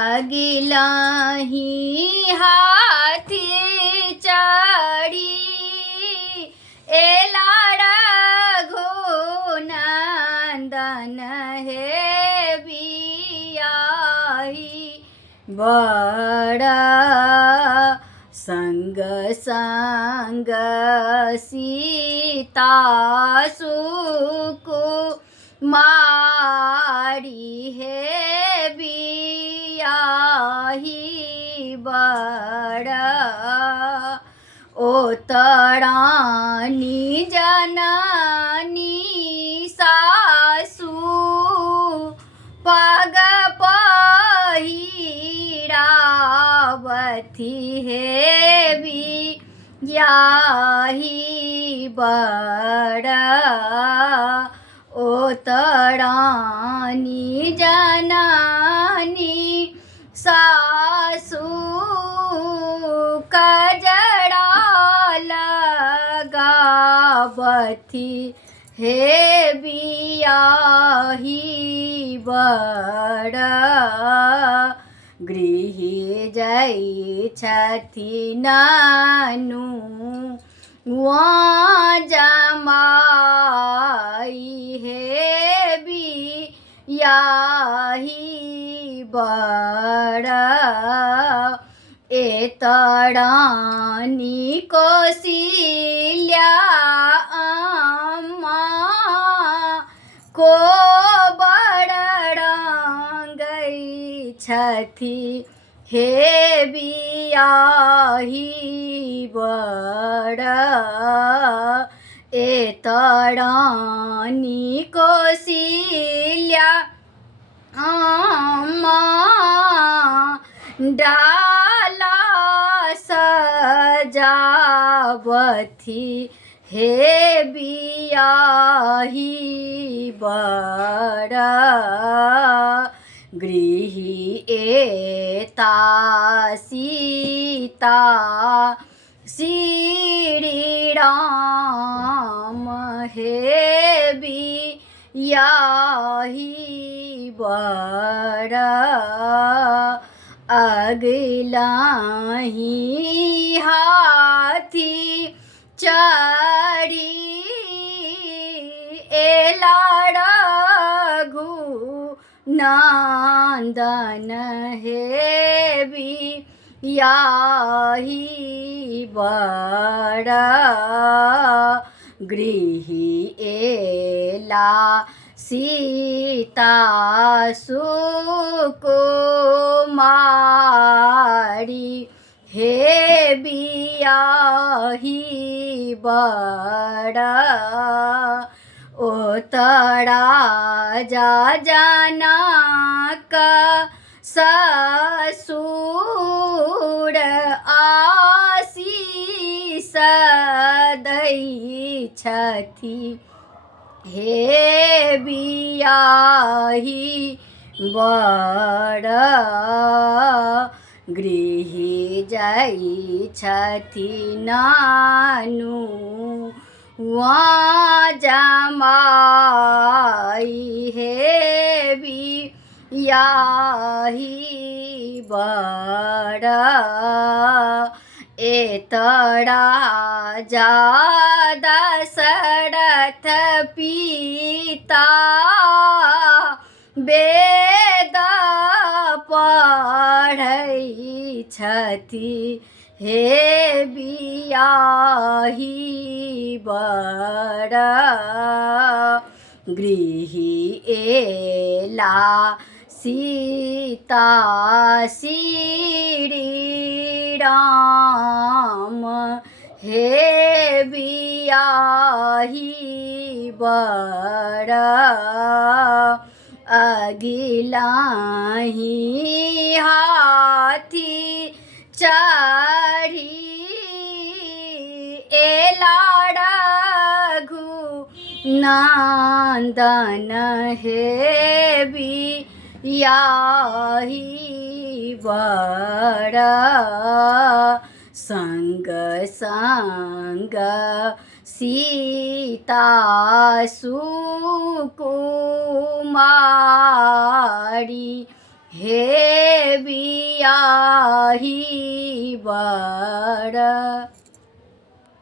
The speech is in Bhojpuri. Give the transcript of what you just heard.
गिलाही हाथी चढ़ी ए लाड़ा घोनंदन हे बियाही बड़ा संग संग सीता सुकु मारी है बियाही बड़ा ओ तड़ानी जननी सासू पग पहिरावती है बियाही बड़ा ओ तड़ानी जननी सासू कजड़ा लगावती हे बियाही बड़ा गृह जाइ छथि नानु वहाँ जमाई हे बियाही बड़ा ए तड़ानी कौशल्या अम्मा को बड़ंगई छथि हे बियाही बड़ा ए तड़ानी कौशल्या अम्मा डाला सजावती हे बियाही बड़ा गृह एता सीता श्री राम हे बियाही बड़ा अगलाही हाथी चढ़ी ए लाड़ा घोनंदन हे बियाही बड़ा गृह एला सीता सुकुमारी हे बियाही बड़ा ओ तड़ा जा जनक ससुर आशीष दै छथि हे बियाही बड़ा गृह जाइ छथि नानु वहाँ जमाई हे बियाही बड़ा ए तड़ा जा दशरथ पिता वेद पढ़ै छथि हे बियाही बड़ा गृह एला सीता श्री राम हे बियाही बड़ा अगिलाही हाथी चढ़ी ए लाड़ा घोनंदन हे बियाही बड़ा संग संग सीता सुकुमारी हे बियाही बड़